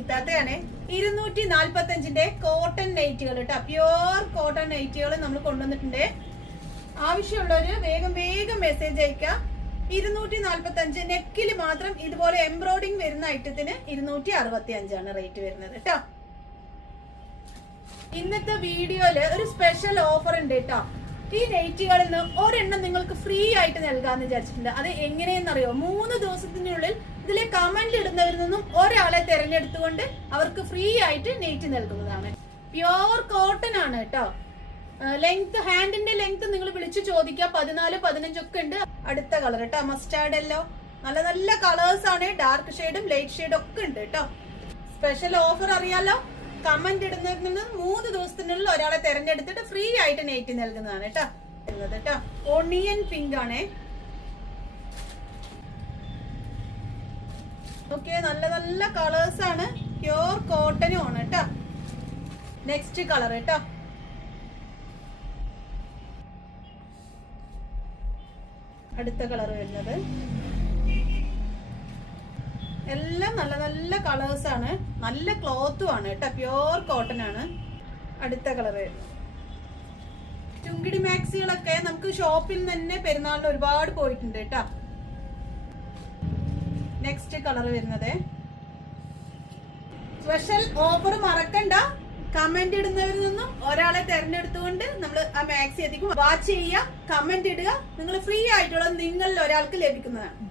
ഇത്താത്തയാണ് 245ന്റെ cotton നൈറ്റുകൾ കേട്ടോ. Pure cotton നൈറ്റുകൾ നമ്മൾ കൊണ്ടുവന്നിട്ടുണ്ട്. ആവശ്യമുള്ളവര് വേഗം വേഗം മെസ്സേജ് അയക്കാം. 245 നെക്കിൽ മാത്രം ഇതുപോലെ എംബ്രോയിഡിംഗ് വരുന്ന ഐറ്റത്തിന് 265 റേറ്റ് വരുന്നത് കേട്ടോ. ഇന്നത്തെ വീഡിയോയില് ഒരു സ്പെഷ്യൽ ഓഫർ ഉണ്ട് കേട്ടോ. ഈ നൈറ്റികളിൽ നിന്ന് ഒരെണ്ണം നിങ്ങൾക്ക് ഫ്രീ ആയിട്ട് നൽകാന്ന് വിചാരിച്ചിട്ടുണ്ട്. അത് എങ്ങനെയെന്നറിയോ? 3 ദിവസത്തിനുള്ളിൽ ഇതിലെ കമന്റ് ഇടുന്നവരിൽ നിന്നും ഒരാളെ തെരഞ്ഞെടുത്തുകൊണ്ട് അവർക്ക് ഫ്രീ ആയിട്ട് നൈറ്റി നൽകുന്നതാണ്. പ്യുവർ കോട്ടൺ ആണ് കേട്ടോ. ലെങ്ത്, ഹാൻഡിന്റെ ലെങ്ത് നിങ്ങൾ വിളിച്ചു ചോദിക്കുക. 14, 15 ഒക്കെ ഉണ്ട്. അടുത്ത കളർ കേട്ടോ, മസ്റ്റാർഡ് യെല്ലോ. നല്ല നല്ല കളേഴ്സ് ആണ്. ഡാർക്ക് ഷെയ്ഡും ലൈറ്റ് ഷെയ്ഡും ഒക്കെ ഉണ്ട് കേട്ടോ. സ്പെഷ്യൽ ഓഫർ അറിയാലോ. കമന്റ് ഇടുന്നതിൽ നിന്ന് 3 ദിവസത്തിനുള്ളിൽ ഒരാളെ തെരഞ്ഞെടുത്തിട്ട് ഫ്രീ ആയിട്ട് നൈറ്റി നൽകുന്നതാണ് കേട്ടോ. ഓണിയൻ പിങ്ക് ആണേ. ഓക്കെ, നല്ല നല്ല കളേഴ്സ് ആണ്. പ്യുവർ കോട്ടനും ആണ് കേട്ടോ. നെക്സ്റ്റ് കളർ കേട്ടോ. അടുത്ത കളർ വരുന്നത് എല്ലാം നല്ല നല്ല കളേഴ്സ് ആണ്. നല്ല ക്ലോത്തും ആണ് കേട്ടോ. പ്യുവർ കോട്ടൺ ആണ്. അടുത്ത കളർ വരുന്നത് ചുങ്കിടി മാക്സികളൊക്കെ നമുക്ക് ഷോപ്പിൽ തന്നെ പെരുന്നാളിന് ഒരുപാട് പോയിട്ടുണ്ട് കേട്ടോ. നെക്സ്റ്റ് കളർ വരുന്നത് സ്പെഷ്യൽ ഓഫർ മറക്കണ്ട. കമന്റ് ഇടുന്നവരിൽ നിന്നും ഒരാളെ തെരഞ്ഞെടുത്തുകൊണ്ട് നമ്മൾ ആ മാക്സി എത്തിക്കും. വാച്ച് ചെയ്യുക, കമന്റ് ഇടുക. നിങ്ങൾ ഫ്രീ ആയിട്ടുള്ള നിങ്ങളിൽ ഒരാൾക്ക് ലഭിക്കുന്നതാണ്.